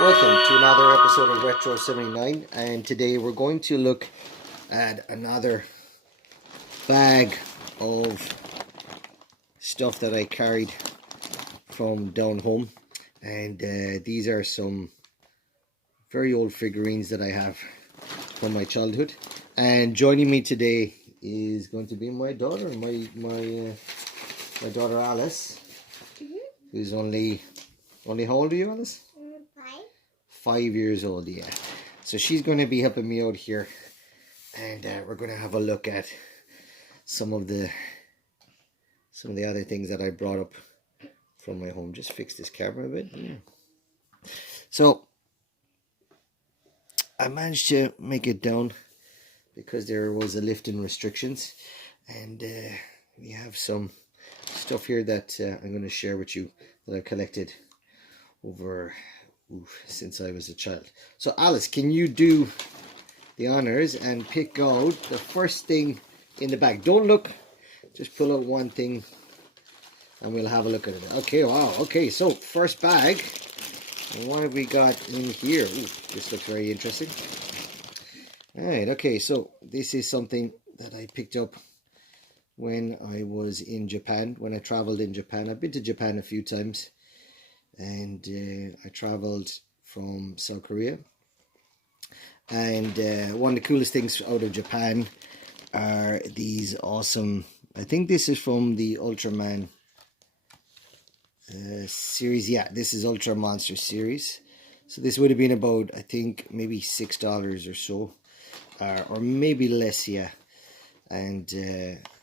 Welcome to another episode of Retro 79, and today we're going to look at another bag of stuff that I carried from down home. And these are some very old figurines that I have from my childhood. And joining me today is going to be my daughter, my daughter Alice, who's only how old are you, Alice? 5 years old, yeah. So she's going to be helping me out here, and we're going to have a look at some of the other things that I brought up from my home. Just fix this camera a bit. Yeah. So I managed to make it down because there was a lift in restrictions, and we have some stuff here that I'm going to share with you that I've collected over since I was a child. So Alice, can you do the honors and pick out the first thing in the bag? Don't look, just pull out one thing and we'll have a look at it. Okay, wow. Okay, so first bag, what have we got in here? Ooh, this looks very interesting. Alright, okay, so this is something that I picked up when I was in Japan, when I traveled in Japan. I've been to Japan a few times, and I traveled from South Korea, and one of the coolest things out of Japan are these awesome, I think this is from the Ultraman series. Yeah, this is Ultra Monster series. So this would have been about, I think, maybe $6 or so, or maybe less, yeah. And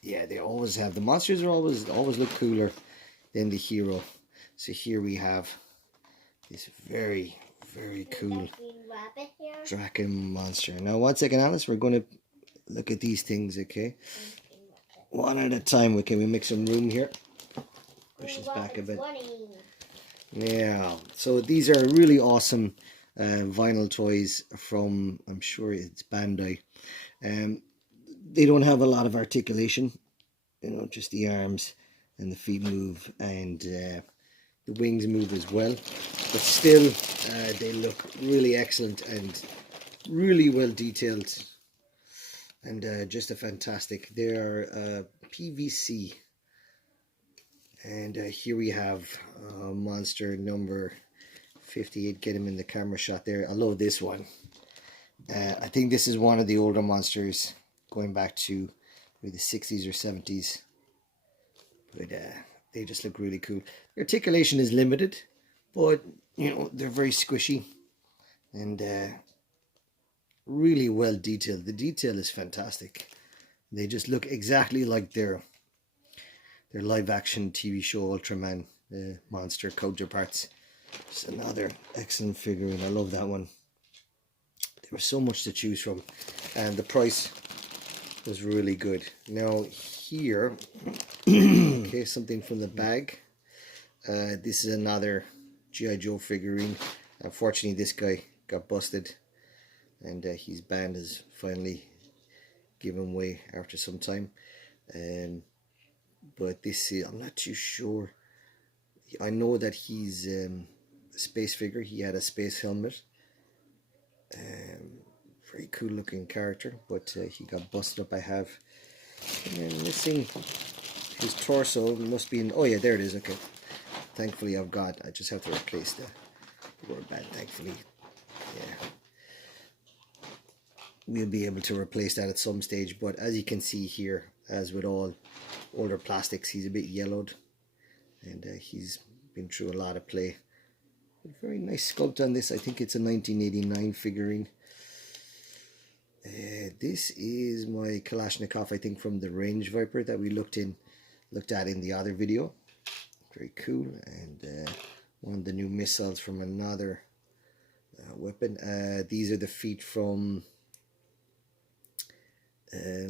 yeah, they always have, the monsters are always look cooler than the hero. So here we have this very, very cool dragon monster. Now, one second, Alice. We're going to look at these things, okay? One at a time. Okay, we make some room here. Push this back a bit. Yeah. So these are really awesome vinyl toys from, I'm sure it's Bandai. They don't have a lot of articulation. You know, just the arms and the feet move, and the wings move as well, but still they look really excellent and really well detailed, and just a fantastic. They are PVC, and here we have monster number 58. Get him in the camera shot there. I love this one. I think this is one of the older monsters going back to maybe the 60s or 70s, but they just look really cool. The articulation is limited, but you know, they're very squishy and really well detailed. The detail is fantastic. They just look exactly like their live action TV show Ultraman monster counterparts. Just another excellent figurine. I love that one. There was so much to choose from, and the price was really good. Now here, okay, something from the bag. This is another G.I. Joe figurine. Unfortunately, this guy got busted, and his band has finally given way after some time. But this is, I'm not too sure. I know that he's a space figure. He had a space helmet. Very cool looking character, but he got busted up. I have, and missing his torso. Must be in, oh yeah, there it is. Okay, thankfully I just have to replace the rubber band. Thankfully, yeah, we'll be able to replace that at some stage. But as you can see here, as with all older plastics, he's a bit yellowed, and he's been through a lot of play. Very nice sculpt on this. I think it's a 1989 figurine. This is my Kalashnikov, I think, from the Range Viper that we looked at in the other video. Very cool. And one of the new missiles from another weapon. These are the feet from a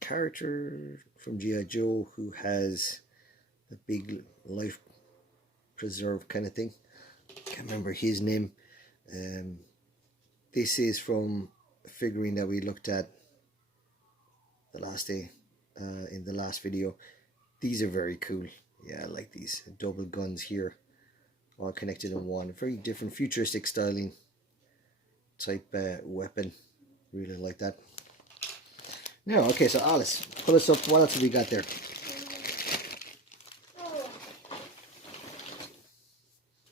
character from G.I. Joe who has a big life preserve kind of thing. Can't remember his name. This is from a figurine that we looked at the last day in the last video. These are very cool. Yeah, I like these double guns here all connected in one. Very different futuristic styling type weapon. Really like that. Now, okay, so Alice, pull us up. What else have we got there?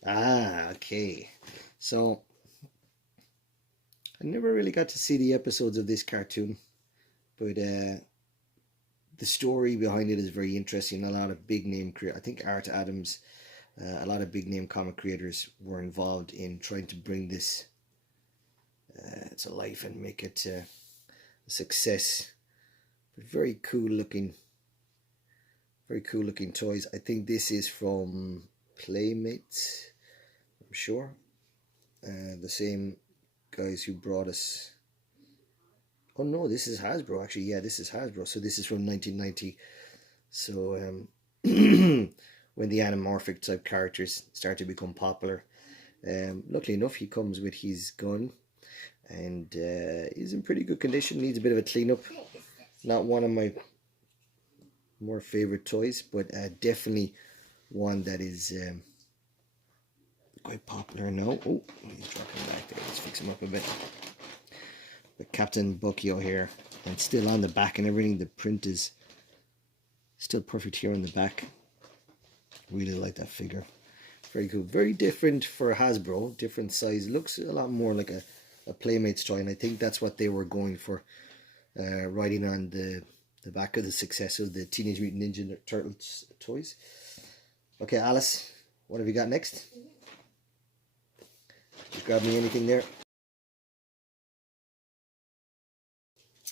Ah, okay. So, I never really got to see the episodes of this cartoon, but the story behind it is very interesting. A lot of big name I think Art Adams, a lot of big name comic creators were involved in trying to bring this to life and make it a success. But very cool looking toys. I think this is from Playmates, I'm sure. The same guys who brought us. Oh no, this is Hasbro actually. Yeah, this is Hasbro. So this is from 1990. So when the anamorphic type characters start to become popular. Luckily enough, he comes with his gun, and he's in pretty good condition. Needs a bit of a cleanup. Not one of my more favorite toys, but definitely one that is quite popular now. Oh, he's dropping back there. Let's fix him up a bit. But Captain Buckio here, and still on the back and everything. The print is still perfect here on the back. Really like that figure. Very cool. Very different for Hasbro. Different size. Looks a lot more like a Playmates toy, and I think that's what they were going for. Riding on the back of the success of the Teenage Mutant Ninja Turtles toys. Okay, Alice, what have you got next? Did you grab me anything there?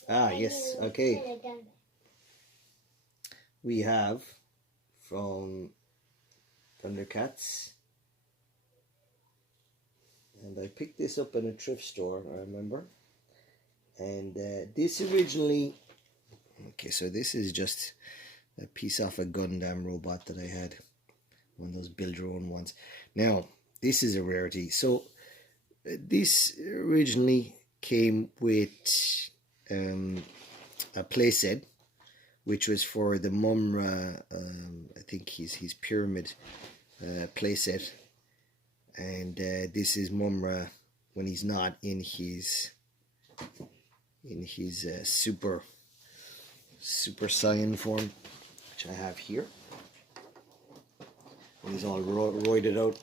Ah, yes, okay. We have from Thundercats, and I picked this up in a thrift store, I remember. And this originally, okay, so this is just a piece off a Gundam robot that I had, one of those build your own ones. Now, this is a rarity. So this originally came with a playset, which was for the Mumra, I think his pyramid playset, and this is Mumra when he's not in his super Saiyan form, which I have here. And he's all roided out.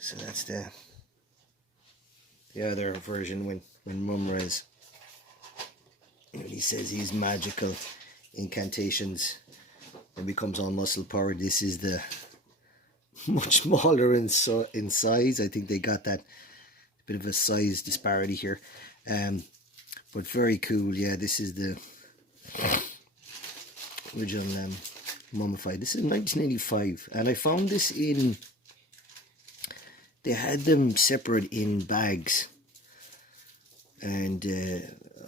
So that's the other version when Mumra is, when he says he's magical incantations and becomes all muscle powered. This is the much smaller in size. I think they got that bit of a size disparity here, but very cool. Yeah, this is the original mummified. This is 1985, and I found this in, they had them separate in bags, and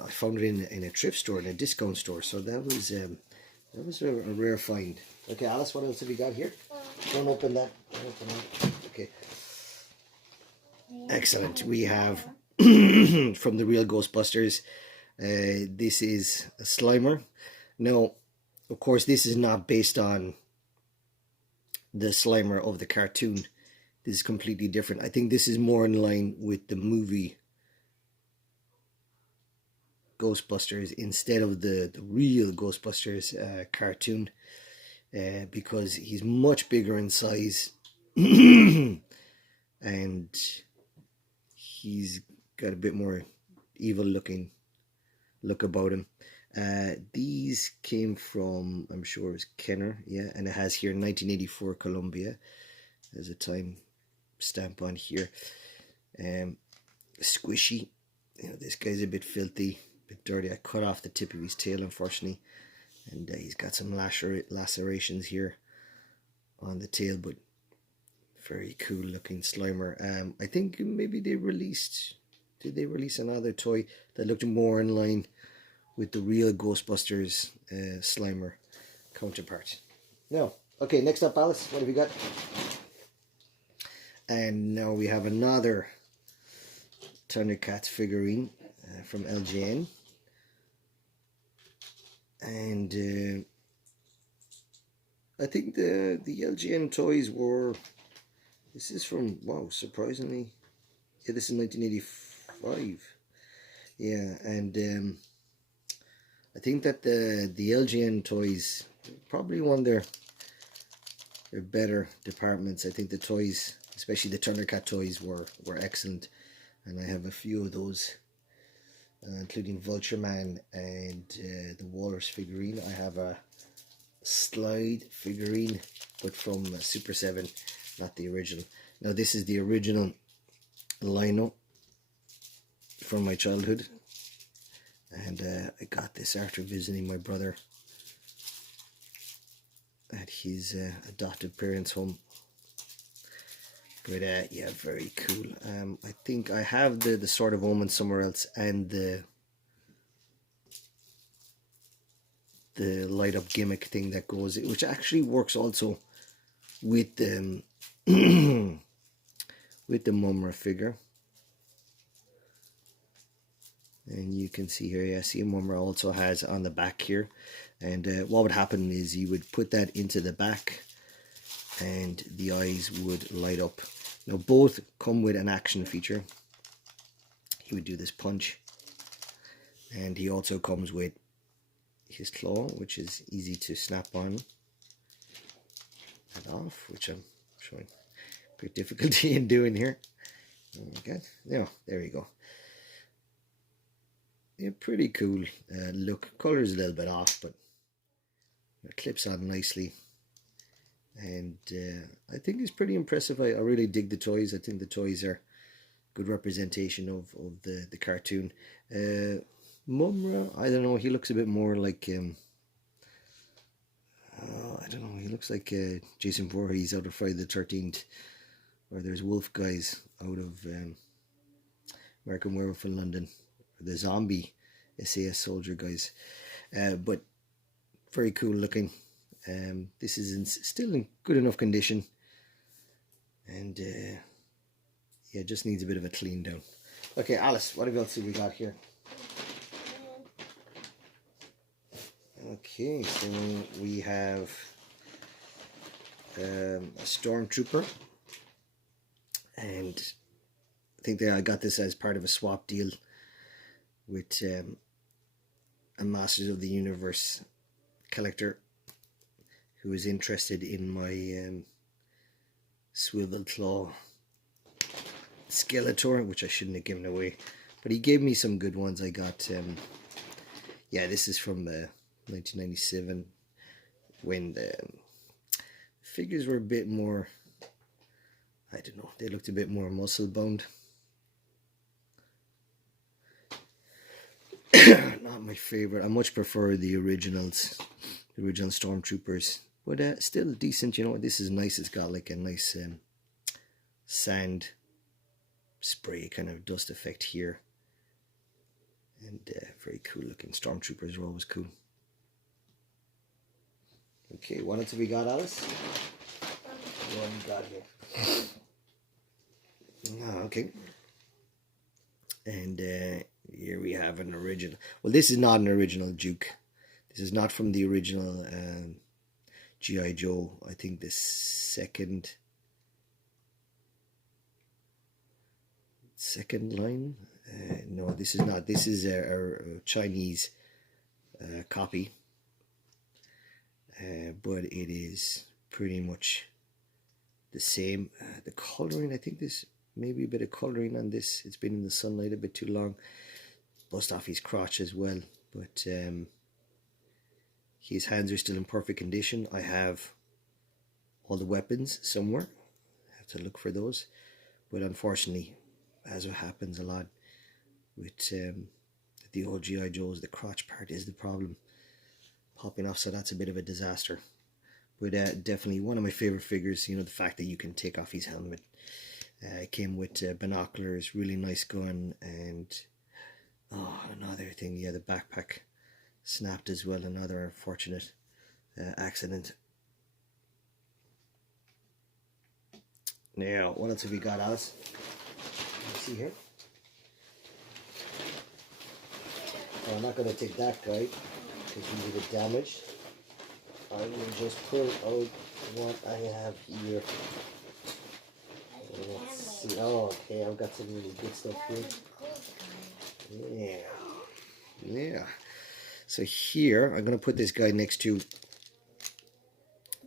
I found it in a thrift store, in a discount store. So that was a rare find. Okay, Alice, what else have you got here? Don't open that. Don't open that. Okay. Excellent. We have from the real Ghostbusters. This is a Slimer. Now, of course, this is not based on the Slimer of the cartoon. This is completely different. I think this is more in line with the movie Ghostbusters instead of the real Ghostbusters cartoon, because he's much bigger in size and he's got a bit more evil looking look about him. These came from, I'm sure it was Kenner, yeah, and it has here 1984 Columbia. There's a time stamp on here. Squishy. You know, this guy's a bit filthy, a bit dirty. I cut off the tip of his tail, unfortunately, and he's got some lacerations here on the tail, but very cool looking Slimer. I think maybe did they release another toy that looked more in line with the real Ghostbusters Slimer counterpart. Now, okay, next up, Alice, what have you got? And now we have another Thundercats figurine from LJN. And I think the LGN toys were This is from, wow, surprisingly, yeah, this is 1985. Yeah, and I think that the LGN toys, probably one of their better departments. I think the toys, especially the Thundercat toys, were excellent, and I have a few of those, including Vulture Man and the Walrus figurine. I have a Slide figurine, but from Super 7, not the original. Now this is the original Lino from my childhood, and I got this after visiting my brother at his adoptive parents' home. But yeah, very cool. I think I have the Sword of Omen somewhere else, and the light up gimmick thing that goes, which actually works also with the with the Mumra figure. And you can see here, yeah, see Mumra also has on the back here. And what would happen is you would put that into the back and the eyes would light up. Now both come with an action feature. He would do this punch, and he also comes with his claw, which is easy to snap on and off, which I'm showing great difficulty in doing here. Okay, yeah, there we go. Yeah, pretty cool look. Color is a little bit off, but it clips on nicely, and I think it's pretty impressive. I really dig the toys. I think the toys are good representation of the cartoon. Mumra, I don't know, he looks a bit more like I don't know, he looks like Jason Voorhees out of Friday the 13th, or there's Wolf Guys out of American Werewolf in London, or the zombie SAS soldier guys. But very cool looking. This is still in good enough condition, and yeah, just needs a bit of a clean down. Okay, Alice, what else have we got here? Okay, so we have a Stormtrooper, and I think I got this as part of a swap deal with a Masters of the Universe collector who was interested in my Swivel Claw Skeletor, which I shouldn't have given away, but he gave me some good ones. I got yeah, this is from 1997, when the figures were a bit more, I don't know, they looked a bit more muscle bound. Not my favorite. I much prefer the originals, the original Stormtroopers, but still decent. You know, this is nice. It's got like a nice sand spray kind of dust effect here, and very cool looking. Stormtroopers are always cool. Okay, what else have we got, Alice? What have we got here? Oh, okay. And here we have an original. Well, this is not an original Duke. This is not from the original G.I. Joe. I think the second line. No, this is not. This is a Chinese copy. But it is pretty much the same. The colouring, I think this maybe a bit of colouring on this. It's been in the sunlight a bit too long. Bust off his crotch as well, but his hands are still in perfect condition. I have all the weapons somewhere. I have to look for those, but unfortunately, as what happens a lot with the old G.I. Joes, the crotch part is the problem, popping off, so that's a bit of a disaster. But definitely one of my favorite figures. You know, the fact that you can take off his helmet. It came with binoculars, really nice gun, and oh, another thing, yeah, the backpack snapped as well. Another unfortunate accident. Now, what else have we got, Alice? Let's see here. Oh, I'm not going to take that guy because he will get damaged. I will just pull out what I have here. see. Oh, okay, I've got some really good stuff here. Yeah. Yeah. So here, I'm going to put this guy next to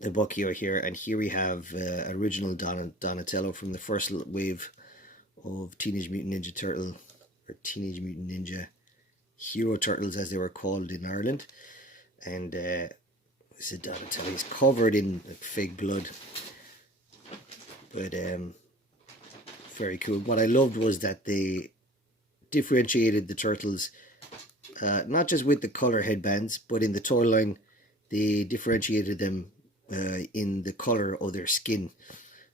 the Buckio here, and here we have original Donatello from the first wave of Teenage Mutant Ninja Turtle, or Teenage Mutant Ninja Hero Turtles as they were called in Ireland. And this is Donatello. He's covered in like, fake blood, but very cool. What I loved was that they differentiated the turtles, not just with the color headbands, but in the toy line they differentiated them in the color of their skin.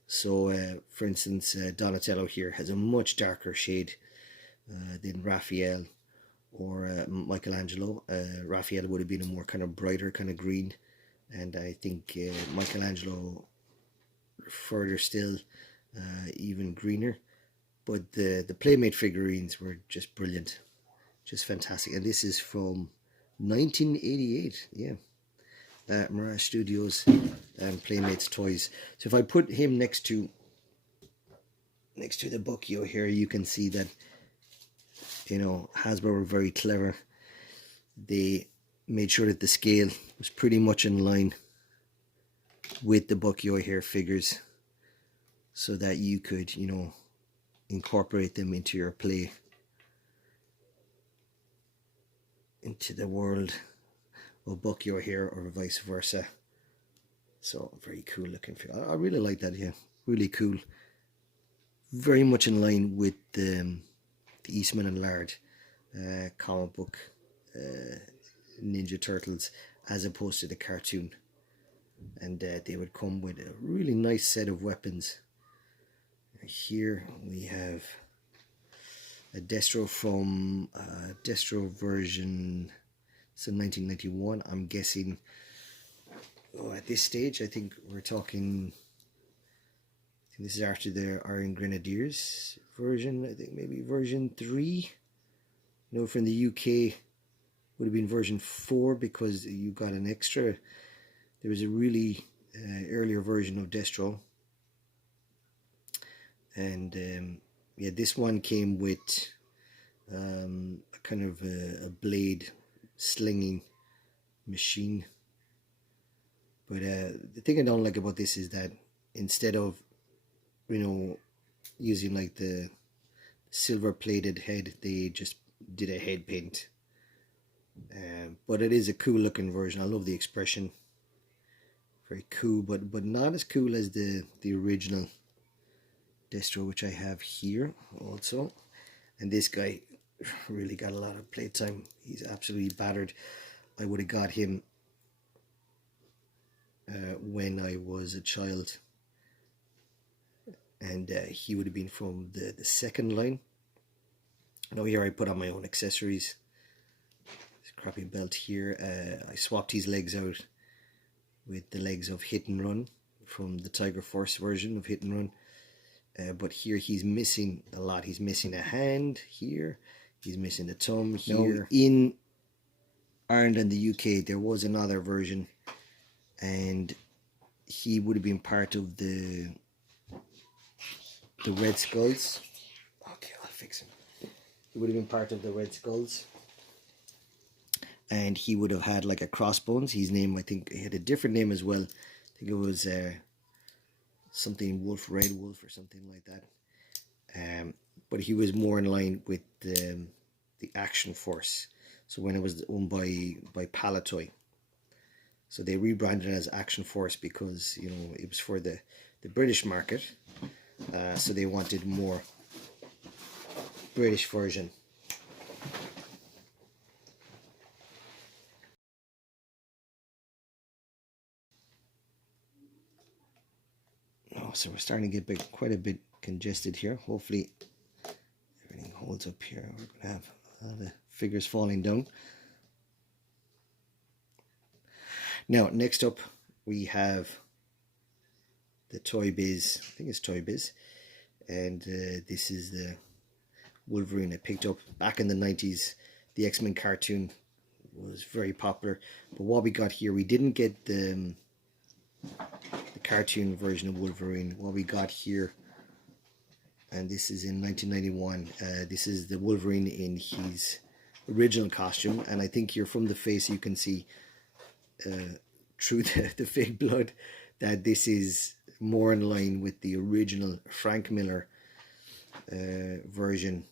So for instance, Donatello here has a much darker shade than Raphael or Michelangelo. Raphael would have been a more kind of brighter kind of green, and I think Michelangelo further still even greener. But the Playmate figurines were just brilliant, just fantastic. And this is from 1988, yeah. Mirage Studios and Playmates Toys. So if I put him next to the Buckio here, you can see that, you know, Hasbro were very clever. They made sure that the scale was pretty much in line with the Buckio here figures, so that you could, you know, incorporate them into your play, into the world of Buckio here, or vice versa. So very cool looking figure. I really like that. Yeah, really cool. Very much in line with the Eastman and Laird comic book Ninja Turtles, as opposed to the cartoon. And they would come with a really nice set of weapons. Here we have a Destro from Destro version, so 1991. I'm guessing, at this stage, I think we're talking, this is after the Iron Grenadiers version, I think maybe version 3. No, from the UK would have been version 4, because you got an extra. There was a really earlier version of Destro. And yeah, this one came with a kind of a blade slinging machine. But the thing I don't like about this is that instead of, you know, using like the silver plated head, they just did a head paint. But it is a cool looking version. I love the expression. Very cool, but not as cool as the original Destro, which I have here also. And this guy really got a lot of playtime. He's absolutely battered. I would have got him when I was a child, and he would have been from the second line. Now here I put on my own accessories. This crappy belt here. I swapped his legs out with the legs of Hit and Run from the Tiger Force version of Hit and Run. But here he's missing a lot. He's missing a hand here. He's missing the thumb here. Now, in Ireland and the UK, there was another version, and he would have been part of the Red Skulls. Okay, I'll fix him. He would have been part of the Red Skulls, and he would have had like a Crossbones. His name, I think, he had a different name as well. I think it was something Wolf, Red Wolf, or something like that. But he was more in line with the Action Force. So when it was owned by Palatoy, so they rebranded it as Action Force because, you know, it was for the British market. So they wanted more British version. So we're starting to get quite a bit congested here. Hopefully everything holds up here. We're going to have a lot of figures falling down. Now, next up we have the Toy Biz. I think it's Toy Biz. And this is the Wolverine I picked up back in the 90s. The X-Men cartoon was very popular. But what we got here, we didn't get the cartoon version of Wolverine. What we got here and this is in 1991. This is the Wolverine in his original costume, and I think here from the face you can see through the fake blood that this is more in line with the original Frank Miller version.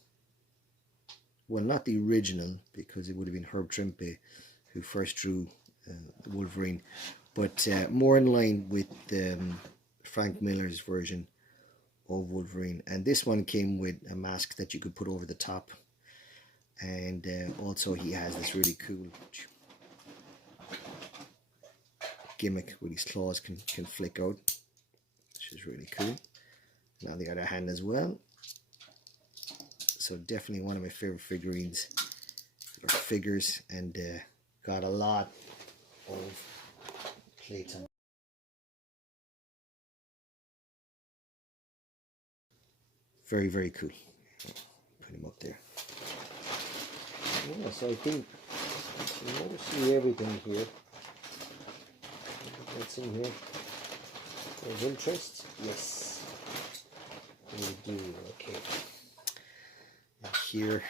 Well, not the original, because it would have been Herb Trimpe who first drew Wolverine, but more in line with Frank Miller's version of Wolverine. And this one came with a mask that you could put over the top, and also he has this really cool gimmick with his claws can flick out, which is really cool. Now the other hand as well. So definitely one of my favorite figurines or figures, and got a lot of plates on. Very, very cool. Put him up there. Yeah, so I think you never see everything here. What's in here? Of interest? Yes. We do. Okay. And here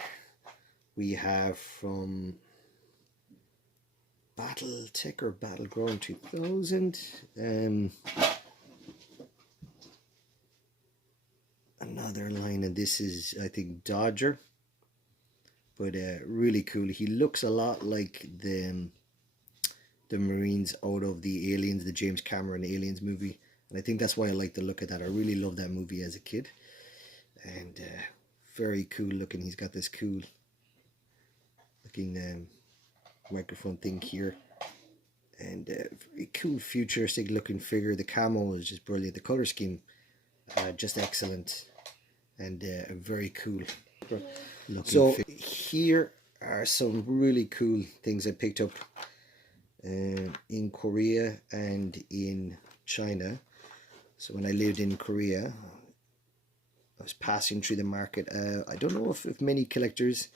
we have from Battletech or Battleground 2000. Another line, and this is, I think, Dodger, but really cool. He looks a lot like the Marines out of the Aliens, the James Cameron Aliens movie, and I think that's why I like the look of that. I really loved that movie as a kid, and very cool looking. He's got this cool looking microphone thing here, and very cool futuristic looking figure. The camo is just brilliant. The color scheme just excellent, and a very cool looking. So here are some really cool things I picked up in Korea and in China. So when I lived in Korea, I was passing through the market. I don't know if many collectors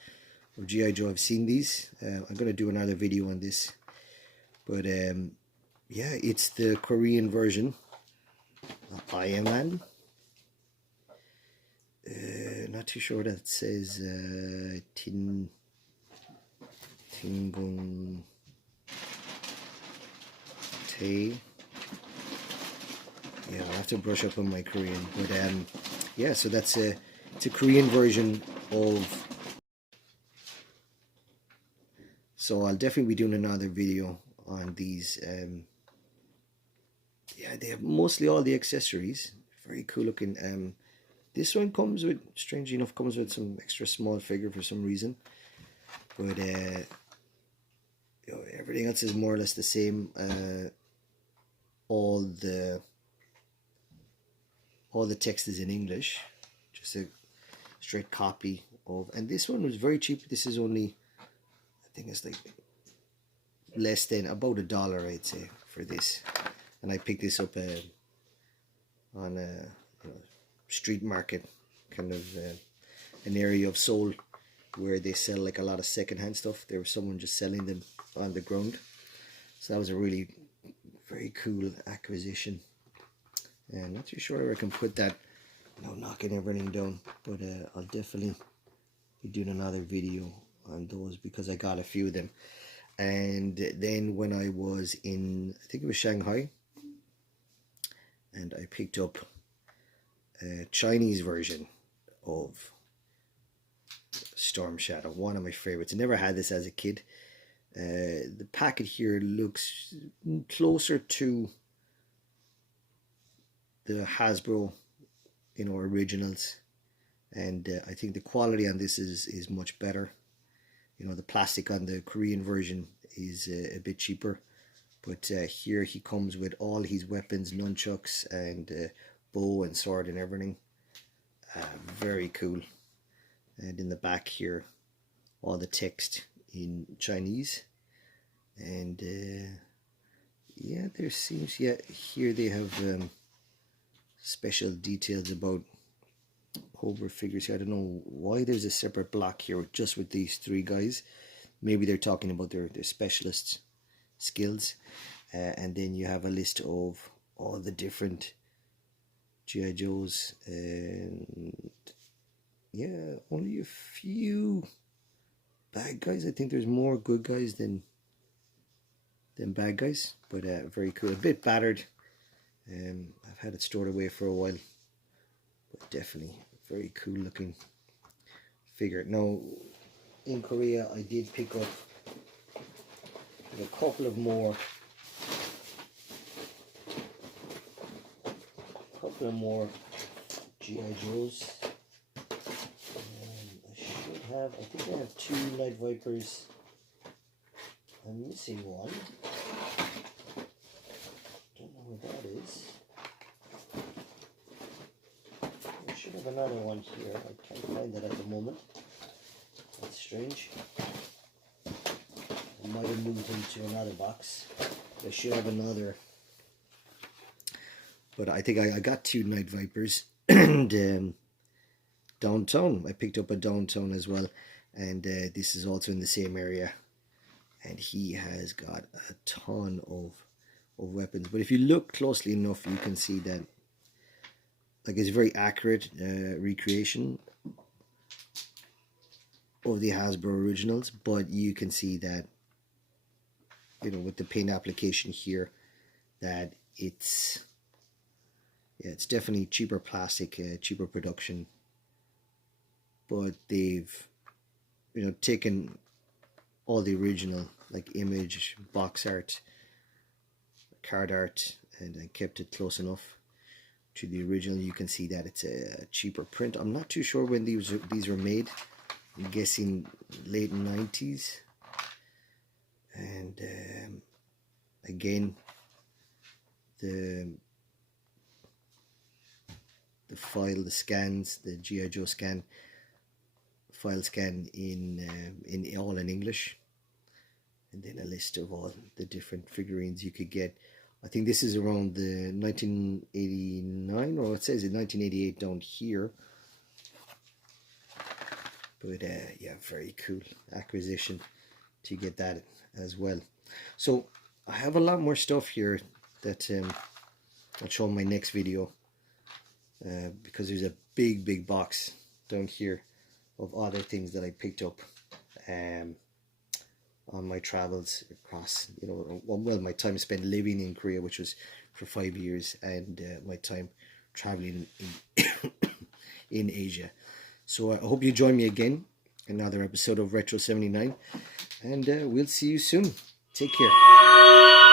of G.I. Joe have seen these. I'm going to do another video on this, but yeah, it's the Korean version of Iron Man. Not too sure what that says. Tingung Tae. Yeah, I'll have to brush up on my Korean, but yeah, so it's a Korean version of. So I'll definitely be doing another video on these. Yeah, they have mostly all the accessories. Very cool looking. This one comes with, strangely enough, comes with some extra small figure for some reason. But you know, everything else is more or less the same. All the text is in English. Just a straight copy of. And this one was very cheap. This is only, I think it's like less than about $1, I'd say, for this. And I picked this up on a street market, kind of an area of Seoul where they sell like a lot of secondhand stuff. There was someone just selling them on the ground, so that was a really very cool acquisition. And I'm not too sure where I can put that without knocking everything down, but I'll definitely be doing another video on those because I got a few of them. And then when I was in, I think it was Shanghai, and I picked up a Chinese version of Storm Shadow, one of my favorites. I never had this as a kid. The packet here looks closer to the Hasbro, originals, and I think the quality on this is much better. The plastic on the Korean version is a bit cheaper, but here he comes with all his weapons, nunchucks, and bow and sword and everything. Very cool. And in the back here, all the text in Chinese. And yeah, there seems, yeah, here they have special details about Cobra figures here. I don't know why there's a separate block here just with these three guys. Maybe they're talking about their specialist skills. And then you have a list of all the different G.I. Joes, and yeah, only a few bad guys. I think there's more good guys than bad guys, but very cool. A bit battered. I've had it stored away for a while, but definitely very cool looking figure. Now, in Korea, I did pick up a couple of more G.I. Joes. I should have, I think I have 2 Night Vipers. I'm missing one. Don't know what that is. I should have another one here. I can't find that at the moment. That's strange. I might have moved into another box. I should have another. But I think I got 2 Night Vipers. And Downtown. I picked up a Downtown as well. And this is also in the same area. And he has got a ton of weapons. But if you look closely enough, you can see that like it's very accurate recreation of the Hasbro originals. But you can see that, you know, with the paint application here, that it's definitely cheaper plastic, cheaper production. But they've, you know, taken all the original like image, box art, card art, and kept it close enough to the original. You can see that it's a cheaper print. I'm not too sure when these were made. I'm guessing late 90s. And again, the file, the scans, the G.I. Joe scan, file scan in all in English, and then a list of all the different figurines you could get. I think this is around the 1989, or it says in 1988 down here. But yeah, very cool acquisition to get that as well. So I have a lot more stuff here that I'll show in my next video, because there's a big box down here of other things that I picked up on my travels across, you know, well, my time spent living in Korea, which was for 5 years, and my time traveling in Asia. So I hope you join me again, another episode of Retro 79, and we'll see you soon. Take care.